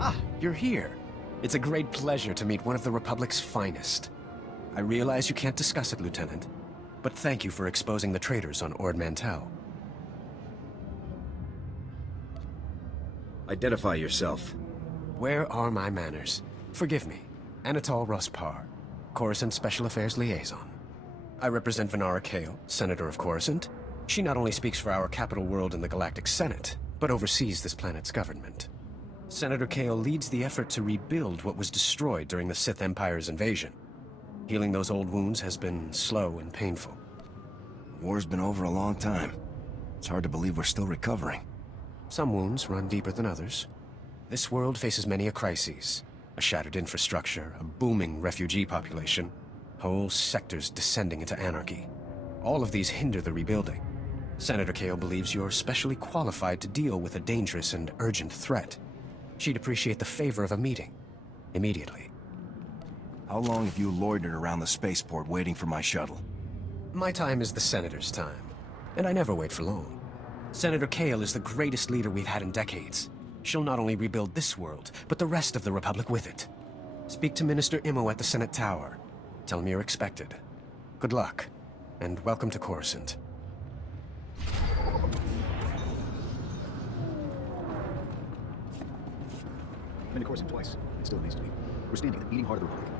Ah, you're here. It's a great pleasure to meet one of the Republic's finest. I realize you can't discuss it, Lieutenant, but thank you for exposing the traitors on Ord Mantell. Identify yourself. Where are my manners? Forgive me. Anatol Rospar, Coruscant Special Affairs Liaison. I represent Venara Kale, Senator of Coruscant. She not only speaks for our capital world in the Galactic Senate, but oversees this planet's government. Senator Kale leads the effort to rebuild what was destroyed during the Sith Empire's invasion. Healing those old wounds has been slow and painful. War's been over a long time. It's hard to believe we're still recovering. Some wounds run deeper than others. This world faces many a crisis. A shattered infrastructure, a booming refugee population, whole sectors descending into anarchy. All of these hinder the rebuilding. Senator Kale believes you're specially qualified to deal with a dangerous and urgent threat. She'd appreciate the favor of a meeting. Immediately. How long have you loitered around the spaceport waiting for my shuttle? My time is the Senator's time, and I never wait for long. Senator Kale is the greatest leader we've had in decades. She'll not only rebuild this world, but the rest of the Republic with it. Speak to Minister Imo at the Senate Tower. Tell him you're expected. Good luck, and welcome to Coruscant. Been to Coruscant twice. It still amazes me. We're standing at the beating heart of the Republic.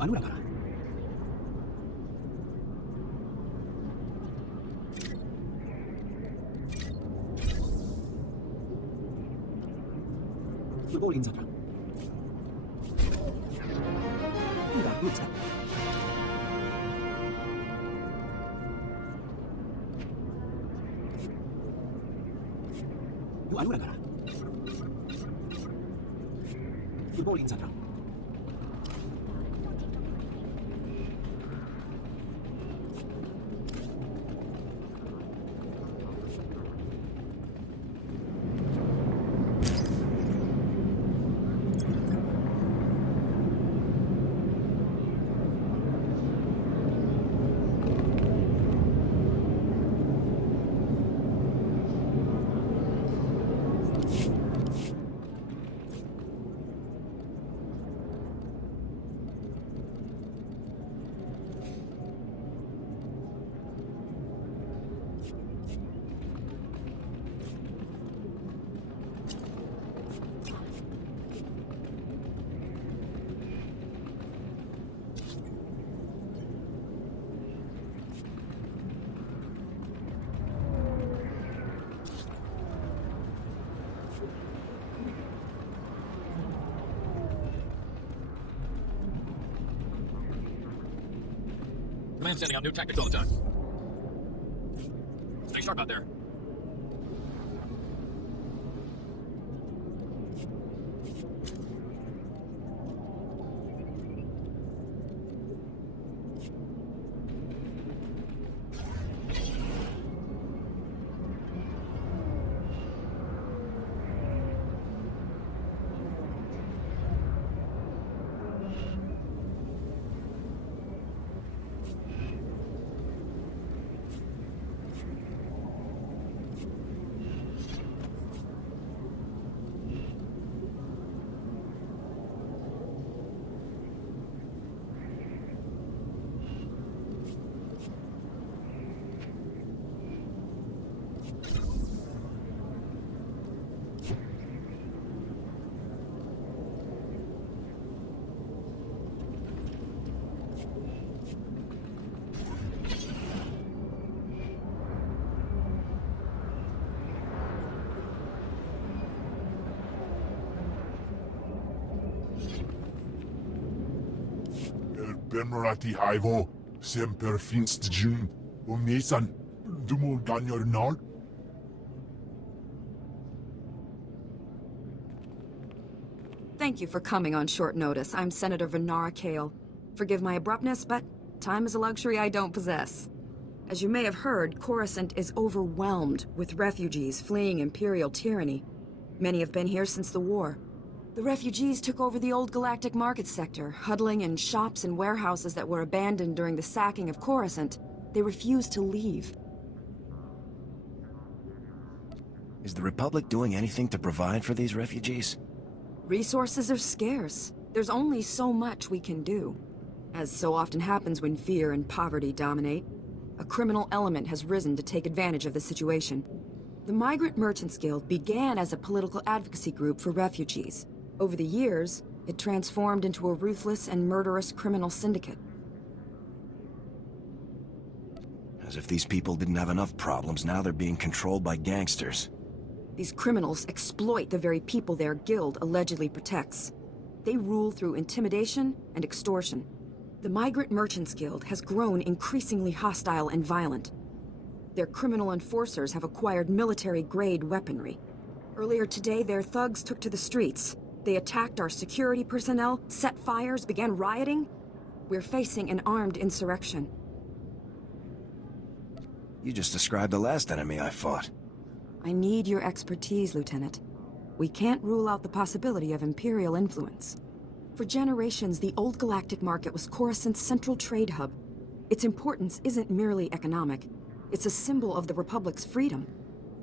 Anu da cara. Ball in Zatra. Uda, Lutska. Anu da cara. Ball in Zatra. I'm sending out new tactics all the time. Stay sharp out there. Bemrati Hivo, Semper Finst Jun, Umesan, Dumo Ganyor Nard. Thank you for coming on short notice. I'm Senator Venara Kale. Forgive my abruptness, but time is a luxury I don't possess. As you may have heard, Coruscant is overwhelmed with refugees fleeing Imperial tyranny. Many have been here since the war. The refugees took over the old galactic market sector, huddling in shops and warehouses that were abandoned during the sacking of Coruscant. They refused to leave. Is the Republic doing anything to provide for these refugees? Resources are scarce. There's only so much we can do. As so often happens when fear and poverty dominate, a criminal element has risen to take advantage of the situation. The Migrant Merchants Guild began as a political advocacy group for refugees. Over the years, it transformed into a ruthless and murderous criminal syndicate. As if these people didn't have enough problems, now they're being controlled by gangsters. These criminals exploit the very people their guild allegedly protects. They rule through intimidation and extortion. The Migrant Merchants Guild has grown increasingly hostile and violent. Their criminal enforcers have acquired military-grade weaponry. Earlier today, their thugs took to the streets. They attacked our security personnel, set fires, began rioting. We're facing an armed insurrection. You just described the last enemy I fought. I need your expertise, Lieutenant. We can't rule out the possibility of Imperial influence. For generations, the old galactic market was Coruscant's central trade hub. Its importance isn't merely economic. It's a symbol of the Republic's freedom.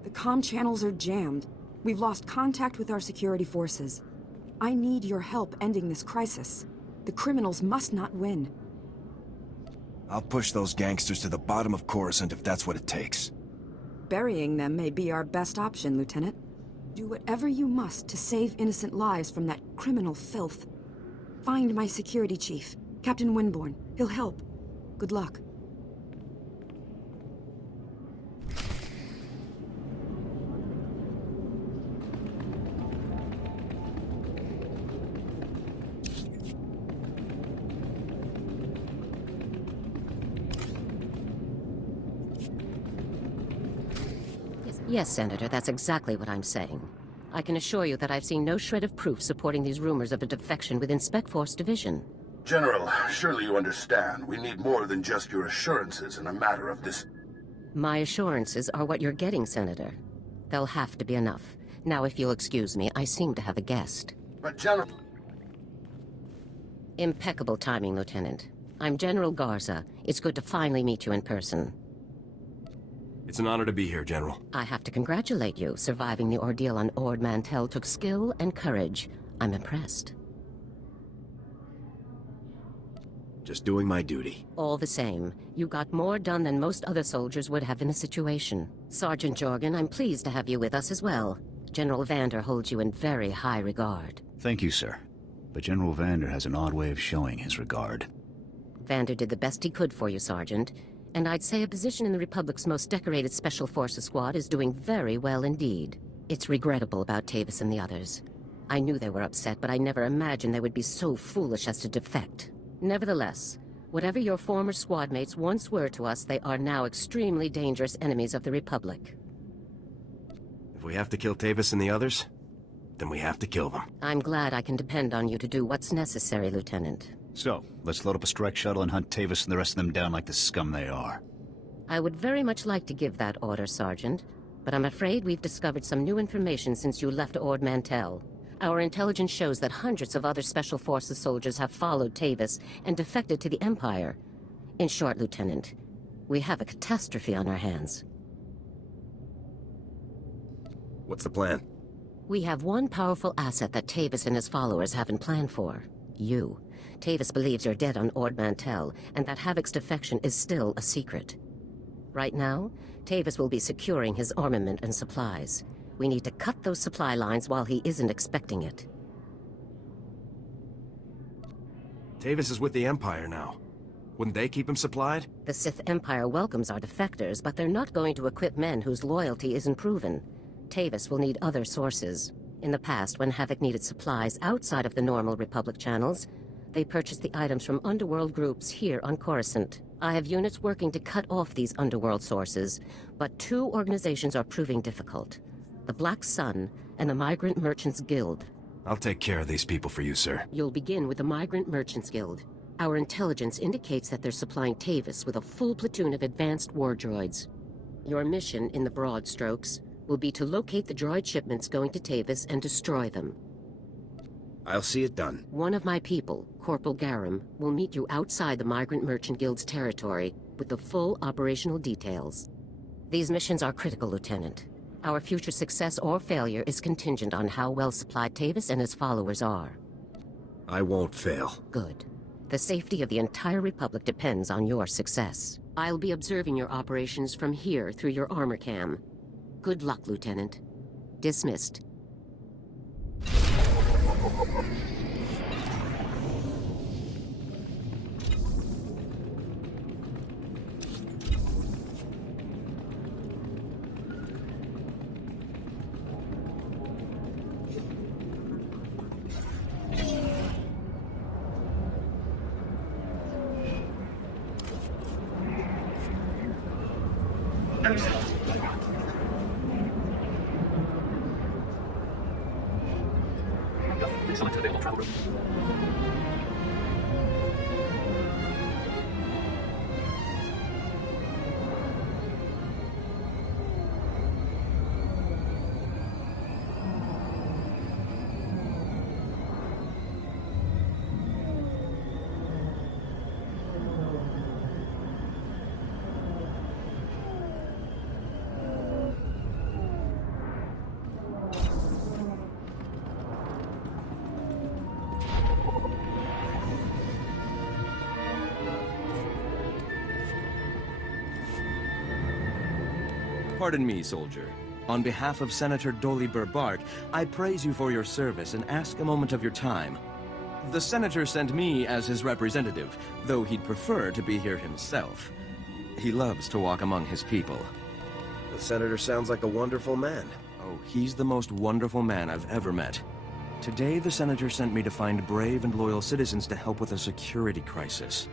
The comm channels are jammed. We've lost contact with our security forces. I need your help ending this crisis. The criminals must not win. I'll push those gangsters to the bottom of Coruscant if that's what it takes. Burying them may be our best option, Lieutenant. Do whatever you must to save innocent lives from that criminal filth. Find my security chief, Captain Winborn. He'll help. Good luck. Yes, Senator, that's exactly what I'm saying. I can assure you that I've seen no shred of proof supporting these rumors of a defection within Spec Force Division. General, surely you understand. We need more than just your assurances in a matter of this. My assurances are what you're getting, Senator. They'll have to be enough. Now, if you'll excuse me, I seem to have a guest. But General... Impeccable timing, Lieutenant. I'm General Garza. It's good to finally meet you in person. It's an honor to be here, General. I have to congratulate you. Surviving the ordeal on Ord Mantell took skill and courage. I'm impressed. Just doing my duty. All the same, you got more done than most other soldiers would have in the situation. Sergeant Jorgen, I'm pleased to have you with us as well. General Vander holds you in very high regard. Thank you, sir. But General Vander has an odd way of showing his regard. Vander did the best he could for you, Sergeant. And I'd say a position in the Republic's most decorated Special Forces squad is doing very well indeed. It's regrettable about Tavis and the others. I knew they were upset, but I never imagined they would be so foolish as to defect. Nevertheless, whatever your former squad mates once were to us, they are now extremely dangerous enemies of the Republic. If we have to kill Tavis and the others, then we have to kill them. I'm glad I can depend on you to do what's necessary, Lieutenant. So, let's load up a strike shuttle and hunt Tavis and the rest of them down like the scum they are. I would very much like to give that order, Sergeant, but I'm afraid we've discovered some new information since you left Ord Mantell. Our intelligence shows that hundreds of other Special Forces soldiers have followed Tavis and defected to the Empire. In short, Lieutenant, we have a catastrophe on our hands. What's the plan? We have one powerful asset that Tavis and his followers haven't planned for. You. Tavis believes you're dead on Ord Mantell, and that Havoc's defection is still a secret. Right now, Tavis will be securing his armament and supplies. We need to cut those supply lines while he isn't expecting it. Tavis is with the Empire now. Wouldn't they keep him supplied? The Sith Empire welcomes our defectors, but they're not going to equip men whose loyalty isn't proven. Tavis will need other sources. In the past, when Havoc needed supplies outside of the normal Republic channels, They purchase the items from underworld groups here on Coruscant. I have units working to cut off these underworld sources, but two organizations are proving difficult. The Black Sun and the Migrant Merchants Guild. I'll take care of these people for you, sir. You'll begin with the Migrant Merchants Guild. Our intelligence indicates that they're supplying Tavis with a full platoon of advanced war droids. Your mission, in the broad strokes, will be to locate the droid shipments going to Tavis and destroy them. I'll see it done. One of my people, Corporal Garum, will meet you outside the Migrant Merchant Guild's territory with the full operational details. These missions are critical, Lieutenant. Our future success or failure is contingent on how well supplied Tavis and his followers are. I won't fail. Good. The safety of the entire Republic depends on your success. I'll be observing your operations from here through your armor cam. Good luck, Lieutenant. Dismissed. Select available travel route. Pardon me, soldier. On behalf of Senator Dolly Burbark, I praise you for your service and ask a moment of your time. The senator sent me as his representative, though he'd prefer to be here himself. He loves to walk among his people. The senator sounds like a wonderful man. Oh, he's the most wonderful man I've ever met. Today, the senator sent me to find brave and loyal citizens to help with a security crisis.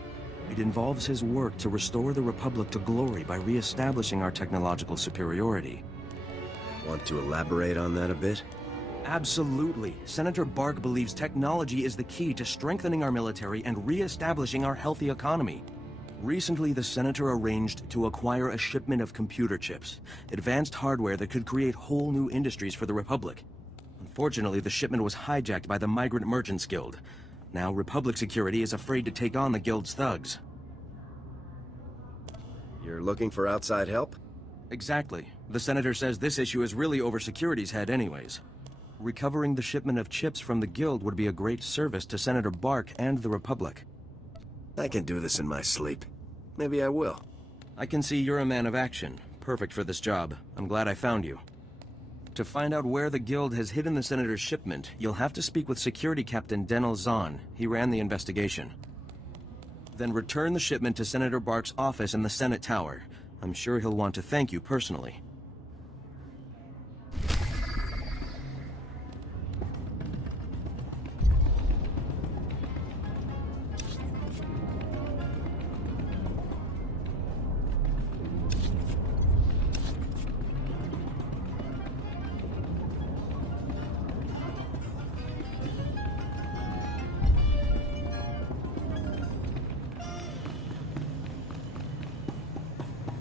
It involves his work to restore the Republic to glory by re-establishing our technological superiority. Want to elaborate on that a bit? Absolutely. Senator Bark believes technology is the key to strengthening our military and re-establishing our healthy economy. Recently, the senator arranged to acquire a shipment of computer chips, advanced hardware that could create whole new industries for the Republic. Unfortunately, the shipment was hijacked by the Migrant Merchants Guild. Now, Republic security is afraid to take on the Guild's thugs. You're looking for outside help? Exactly. The senator says this issue is really over security's head anyways. Recovering the shipment of chips from the Guild would be a great service to Senator Bark and the Republic. I can do this in my sleep. Maybe I will. I can see you're a man of action. Perfect for this job. I'm glad I found you. To find out where the Guild has hidden the Senator's shipment, you'll have to speak with Security Captain Denel Zahn. He ran the investigation. Then return the shipment to Senator Bark's office in the Senate Tower. I'm sure he'll want to thank you personally.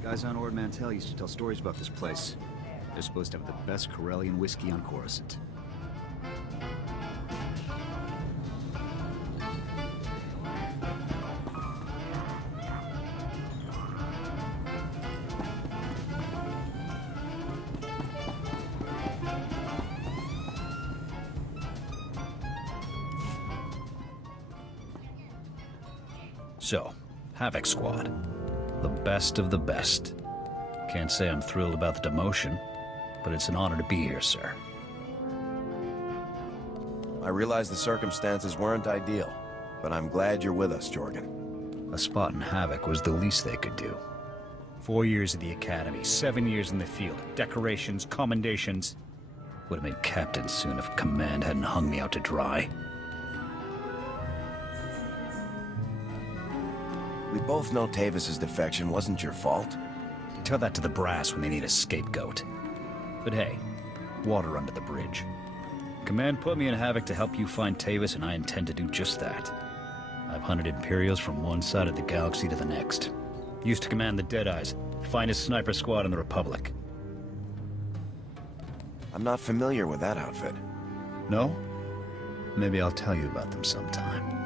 Guys on Ord Mantell used to tell stories about this place. They're supposed to have the best Corellian whiskey on Coruscant. So, Havoc Squad. The best of the best. Can't say I'm thrilled about the demotion, but it's an honor to be here, sir. I realize the circumstances weren't ideal, but I'm glad you're with us, Jorgen. A spot in Havoc was the least they could do. 4 years at the Academy, 7 years in the field, decorations, commendations. Would have made captain soon if command hadn't hung me out to dry. We both know Tavis's defection wasn't your fault. Tell that to the brass when they need a scapegoat. But hey, water under the bridge. Command put me in Havoc to help you find Tavis, and I intend to do just that. I've hunted Imperials from one side of the galaxy to the next. Used to command the Deadeyes, finest sniper squad in the Republic. I'm not familiar with that outfit. No? Maybe I'll tell you about them sometime.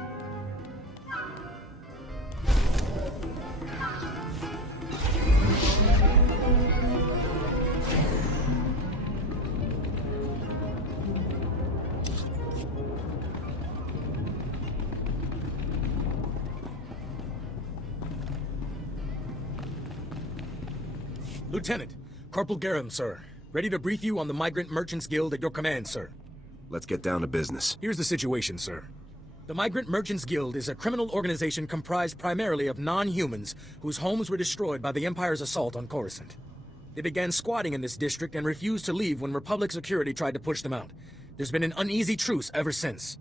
Lieutenant, Corporal Garum, sir. Ready to brief you on the Migrant Merchants Guild at your command, sir. Let's get down to business. Here's the situation, sir. The Migrant Merchants Guild is a criminal organization comprised primarily of non-humans whose homes were destroyed by the Empire's assault on Coruscant. They began squatting in this district and refused to leave when Republic security tried to push them out. There's been an uneasy truce ever since.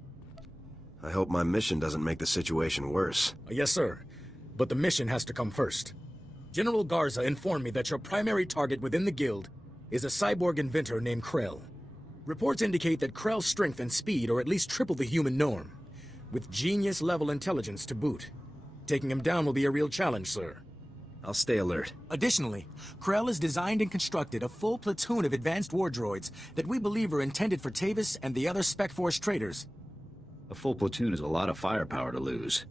I hope my mission doesn't make the situation worse. Yes, sir. But the mission has to come first. General Garza informed me that your primary target within the Guild is a cyborg inventor named Krell. Reports indicate that Krell's strength and speed are at least triple the human norm, with genius-level intelligence to boot. Taking him down will be a real challenge, sir. I'll stay alert. Additionally, Krell has designed and constructed a full platoon of advanced war droids that we believe are intended for Tavis and the other Spec Force traitors. A full platoon is a lot of firepower to lose.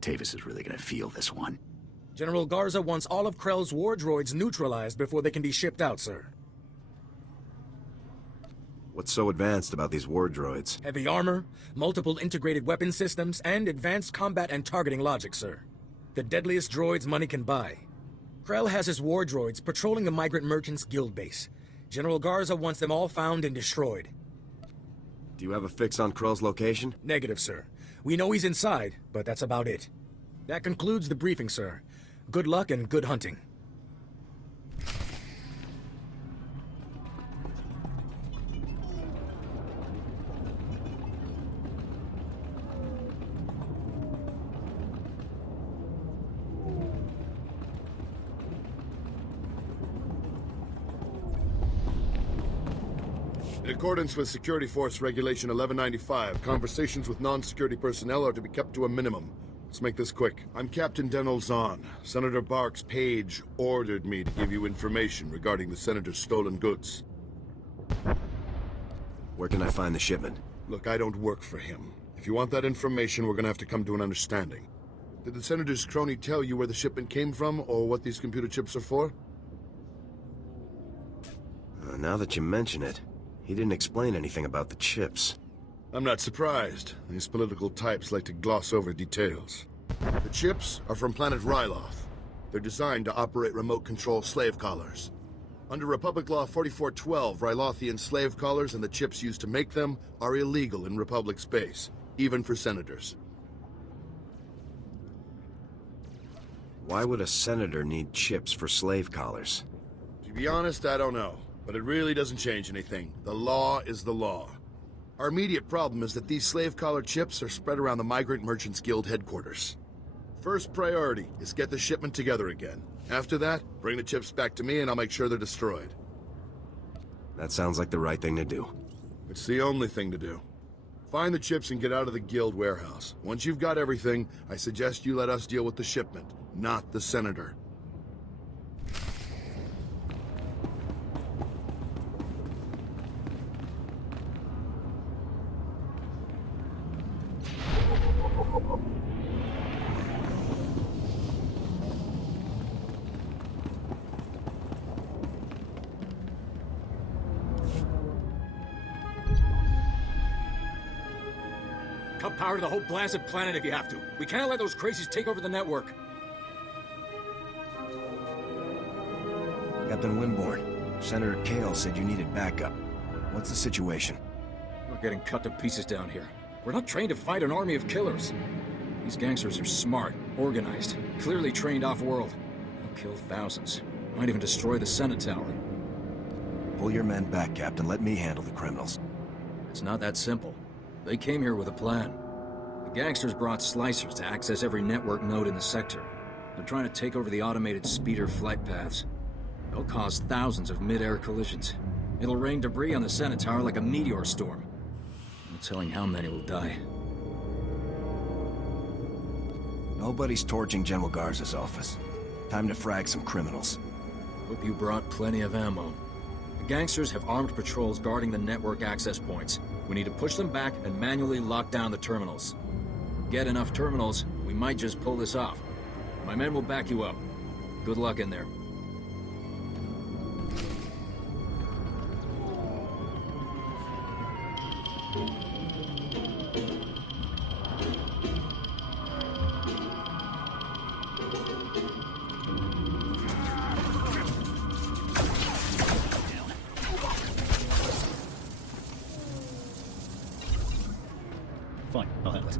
Tavis is really gonna feel this one. General Garza wants all of Krell's war droids neutralized before they can be shipped out, sir. What's so advanced about these war droids? Heavy armor, multiple integrated weapon systems, and advanced combat and targeting logic, sir. The deadliest droids money can buy. Krell has his war droids patrolling the Migrant Merchants Guild base. General Garza wants them all found and destroyed. Do you have a fix on Krell's location? Negative, sir. We know he's inside, but that's about it. That concludes the briefing, sir. Good luck and good hunting. In accordance with Security Force Regulation 1195, conversations with non-security personnel are to be kept to a minimum. Let's make this quick. I'm Captain Denel Zahn. Senator Bark's page ordered me to give you information regarding the Senator's stolen goods. Where can I find the shipment? Look, I don't work for him. If you want that information, we're gonna have to come to an understanding. Did the Senator's crony tell you where the shipment came from, or what these computer chips are for? Now that you mention it, he didn't explain anything about the chips. I'm not surprised. These political types like to gloss over details. The chips are from planet Ryloth. They're designed to operate remote control slave collars. Under Republic Law 4412, Rylothian slave collars and the chips used to make them are illegal in Republic space, even for senators. Why would a senator need chips for slave collars? To be honest, I don't know. But it really doesn't change anything. The law is the law. Our immediate problem is that these slave collar chips are spread around the Migrant Merchants Guild headquarters. First priority is get the shipment together again. After that, bring the chips back to me and I'll make sure they're destroyed. That sounds like the right thing to do. It's the only thing to do. Find the chips and get out of the Guild warehouse. Once you've got everything, I suggest you let us deal with the shipment, not the Senator. Cut power to the whole blasted planet if you have to. We can't let those crazies take over the network. Captain Winborn, Senator Kale said you needed backup. What's the situation? We're getting cut to pieces down here. We're not trained to fight an army of killers. These gangsters are smart, organized, clearly trained off-world. They'll kill thousands. Might even destroy the Senate Tower. Pull your men back, Captain. Let me handle the criminals. It's not that simple. They came here with a plan. The Gangsters brought slicers to access every network node in the sector. They're trying to take over the automated speeder flight paths. It'll cause thousands of mid-air collisions. It'll rain debris on the Senate Tower like a meteor storm. No telling how many will die. Nobody's torching General Garza's office. Time to frag some criminals. Hope you brought plenty of ammo. The gangsters have armed patrols guarding the network access points. We need to push them back and manually lock down the terminals. Get enough terminals, we might just pull this off. My men will back you up. Good luck in there. Fine, I'll handle it.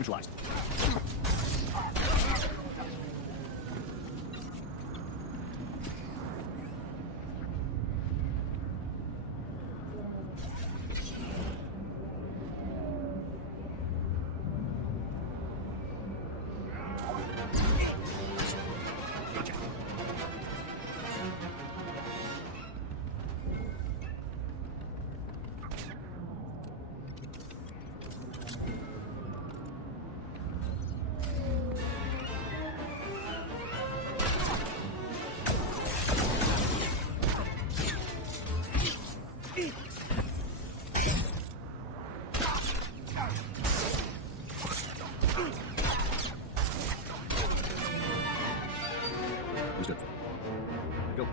neutralized. Who's good? Go.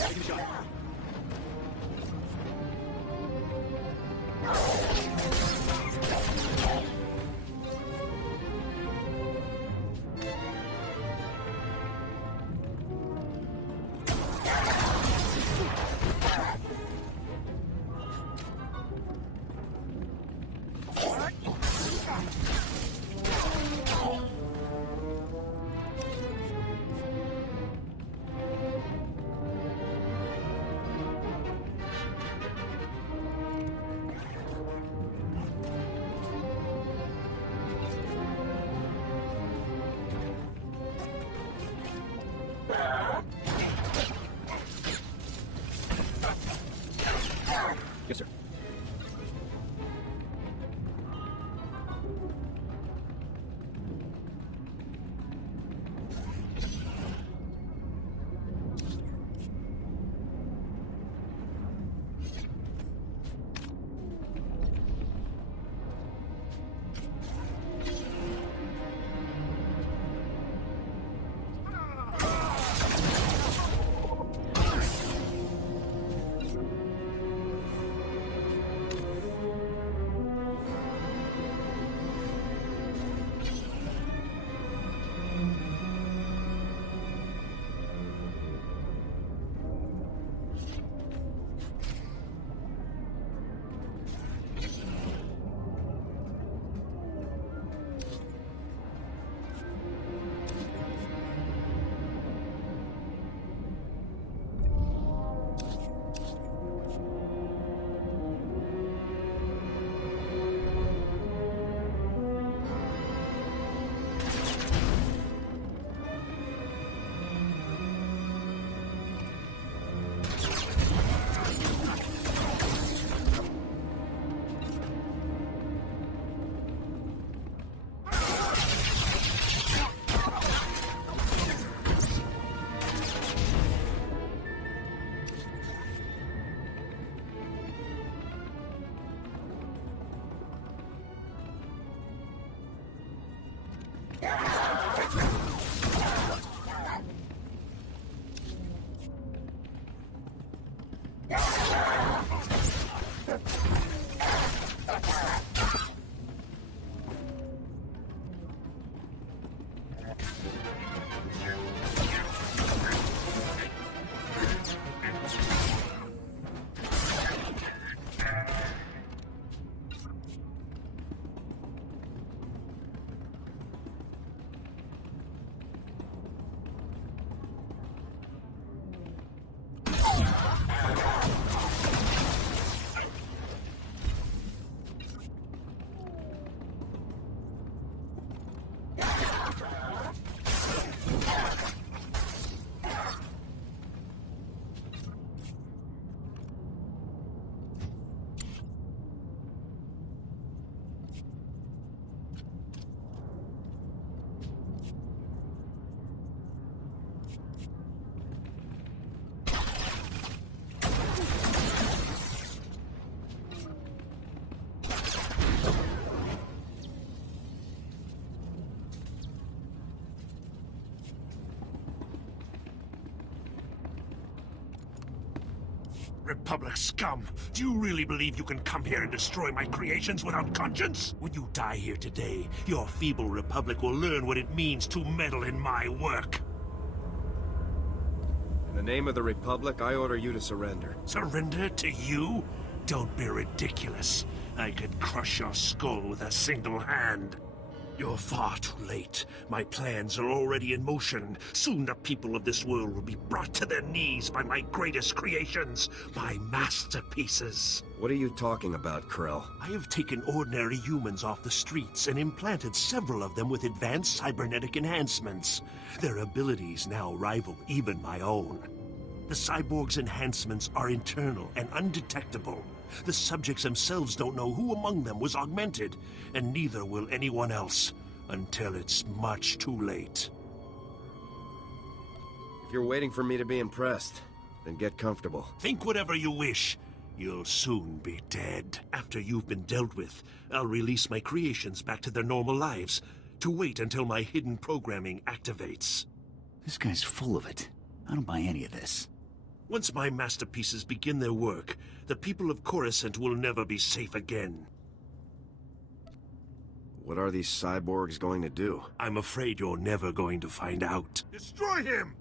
Taking a shot. Republic scum! Do you really believe you can come here and destroy my creations without conscience? When you die here today, your feeble Republic will learn what it means to meddle in my work. In the name of the Republic, I order you to surrender. Surrender to you? Don't be ridiculous. I could crush your skull with a single hand. You're far too late. My plans are already in motion. Soon the people of this world will be brought to their knees by my greatest creations, my masterpieces. What are you talking about, Krell? I have taken ordinary humans off the streets and implanted several of them with advanced cybernetic enhancements. Their abilities now rival even my own. The cyborg's enhancements are internal and undetectable. The subjects themselves don't know who among them was augmented, and neither will anyone else, until it's much too late. If you're waiting for me to be impressed, then get comfortable. Think whatever you wish. You'll soon be dead. After you've been dealt with, I'll release my creations back to their normal lives, to wait until my hidden programming activates. This guy's full of it. I don't buy any of this. Once my masterpieces begin their work, the people of Coruscant will never be safe again. What are these cyborgs going to do? I'm afraid you're never going to find out. Destroy him!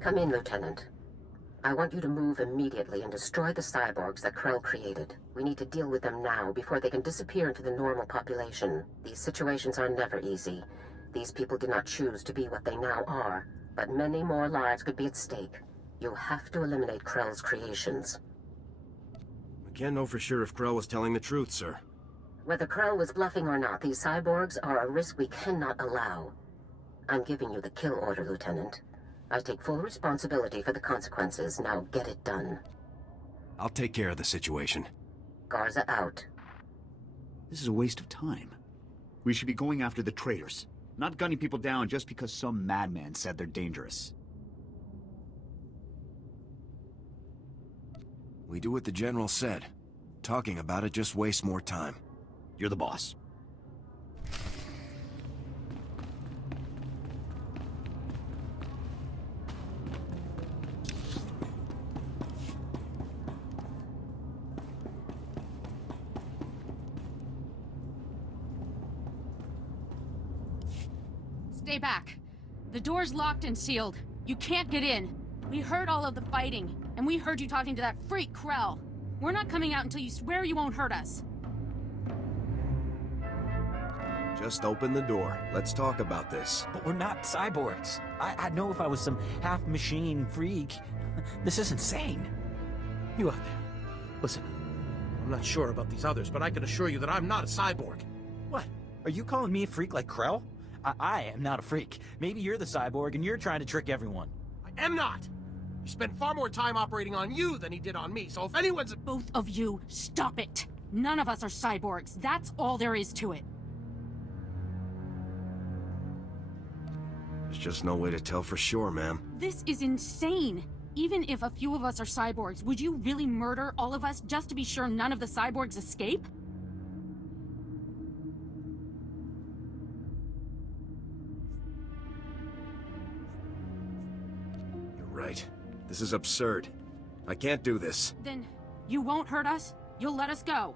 Come in, Lieutenant. I want you to move immediately and destroy the cyborgs that Krell created. We need to deal with them now before they can disappear into the normal population. These situations are never easy. These people did not choose to be what they now are, but many more lives could be at stake. You have to eliminate Krell's creations. I can't know for sure if Krell was telling the truth, sir. Whether Krell was bluffing or not, these cyborgs are a risk we cannot allow. I'm giving you the kill order, Lieutenant. I take full responsibility for the consequences. Now get it done. I'll take care of the situation. Garza out. This is a waste of time. We should be going after the traitors, not gunning people down just because some madman said they're dangerous. We do what the General said. Talking about it just wastes more time. You're the boss. Stay back. The door's locked and sealed. You can't get in. We heard all of the fighting, and we heard you talking to that freak Krell. We're not coming out until you swear you won't hurt us. Just open the door. Let's talk about this. But we're not cyborgs. I'd know if I was some half-machine freak. This is insane. You out there. Listen, I'm not sure about these others, but I can assure you that I'm not a cyborg. What? Are you calling me a freak like Krell? I am not a freak. Maybe you're the cyborg and you're trying to trick everyone. I am not! He spent far more time operating on you than he did on me, so if anyone's... Both of you, stop it! None of us are cyborgs. That's all there is to it. There's just no way to tell for sure, ma'am. This is insane! Even if a few of us are cyborgs, would you really murder all of us just to be sure none of the cyborgs escape? Right. This is absurd. I can't do this. Then you won't hurt us? You'll let us go?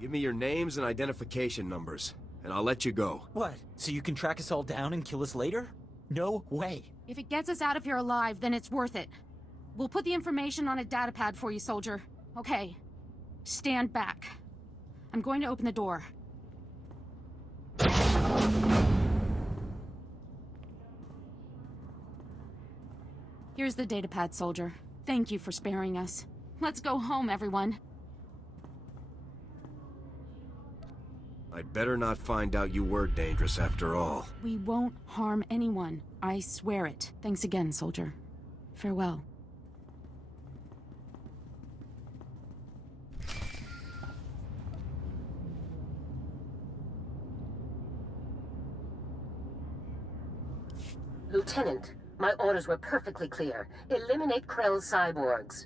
Give me your names and identification numbers, and I'll let you go. What? So you can track us all down and kill us later? No way. If it gets us out of here alive, then it's worth it. We'll put the information on a datapad for you, soldier. Okay. Stand back. I'm going to open the door. Here's the datapad, soldier. Thank you for sparing us. Let's go home, everyone. I'd better not find out you were dangerous after all. We won't harm anyone. I swear it. Thanks again, soldier. Farewell. Lieutenant, my orders were perfectly clear. Eliminate Krell's cyborgs.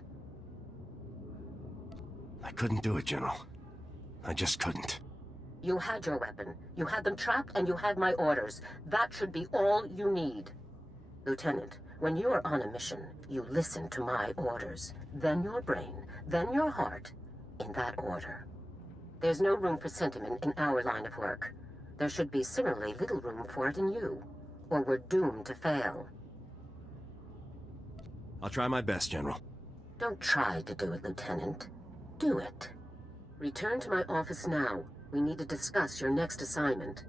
I couldn't do it, General. I just couldn't. You had your weapon. You had them trapped, and you had my orders. That should be all you need. Lieutenant, when you are on a mission, you listen to my orders. Then your brain, then your heart, in that order. There's no room for sentiment in our line of work. There should be similarly little room for it in you, or we're doomed to fail. I'll try my best, General. Don't try to do it, Lieutenant. Do it. Return to my office now. We need to discuss your next assignment.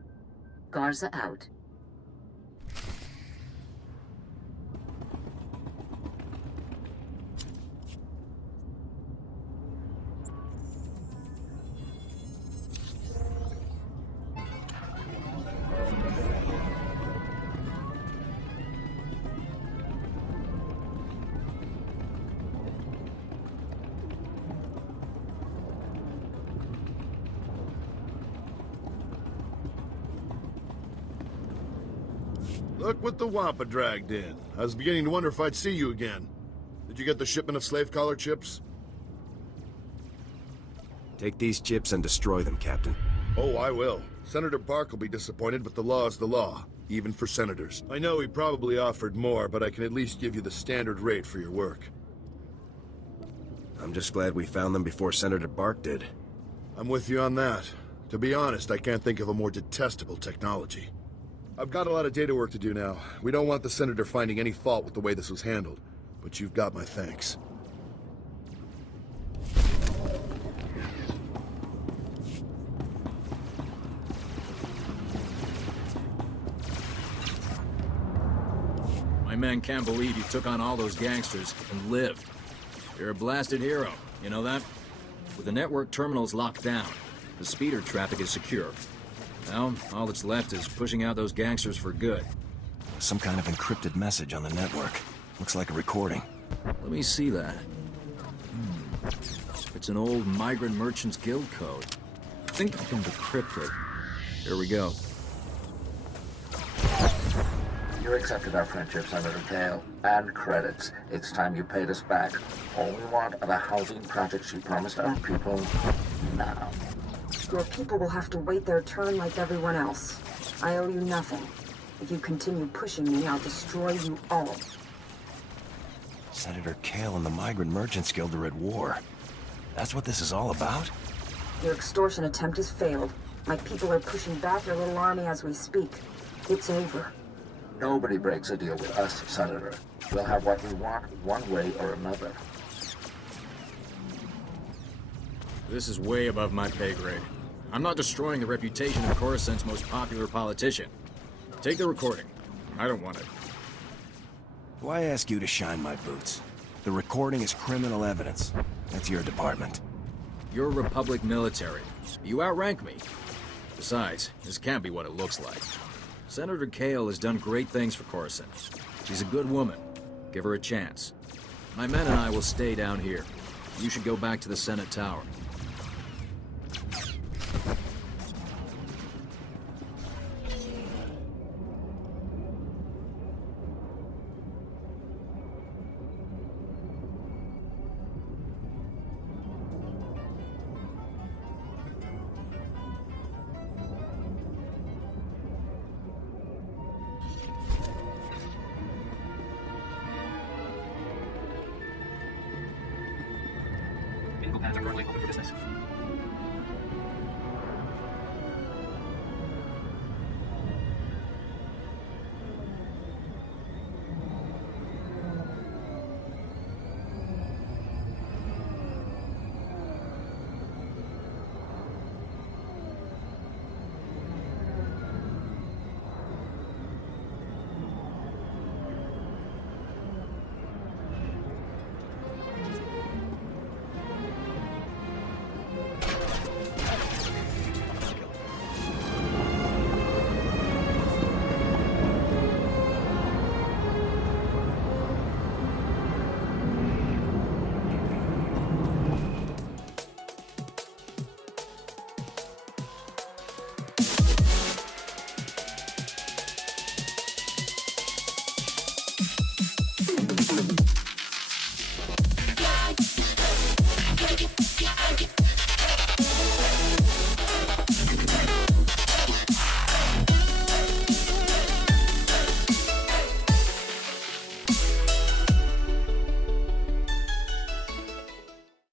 Garza out. Look what the Wampa dragged in. I was beginning to wonder if I'd see you again. Did you get the shipment of slave collar chips? Take these chips and destroy them, Captain. Oh, I will. Senator Bark will be disappointed, but the law is the law, even for senators. I know he probably offered more, but I can at least give you the standard rate for your work. I'm just glad we found them before Senator Bark did. I'm with you on that. To be honest, I can't think of a more detestable technology. I've got a lot of data work to do now. We don't want the Senator finding any fault with the way this was handled, but you've got my thanks. My men can't believe you took on all those gangsters and lived. You're a blasted hero, you know that? With the network terminals locked down, the speeder traffic is secure. Now, all that's left is pushing out those gangsters for good. Some kind of encrypted message on the network. Looks like a recording. Let me see that. It's an old Migrant Merchants Guild code. I think I can decrypt it. Here we go. You accepted our friendship, Senator Kale, and credits. It's time you paid us back. All we want are the housing projects you promised our people now. Your people will have to wait their turn like everyone else. I owe you nothing. If you continue pushing me, I'll destroy you all. Senator Kale and the Migrant Merchants Guild are at war. That's what this is all about? Your extortion attempt has failed. My people are pushing back your little army as we speak. It's over. Nobody breaks a deal with us, Senator. We'll have what we want one way or another. This is way above my pay grade. I'm not destroying the reputation of Coruscant's most popular politician. Take the recording. I don't want it. Why ask you to shine my boots? The recording is criminal evidence. That's your department. You're Republic military. You outrank me. Besides, this can't be what it looks like. Senator Kale has done great things for Coruscant. She's a good woman. Give her a chance. My men and I will stay down here. You should go back to the Senate Tower. Bingo pads are currently open for business.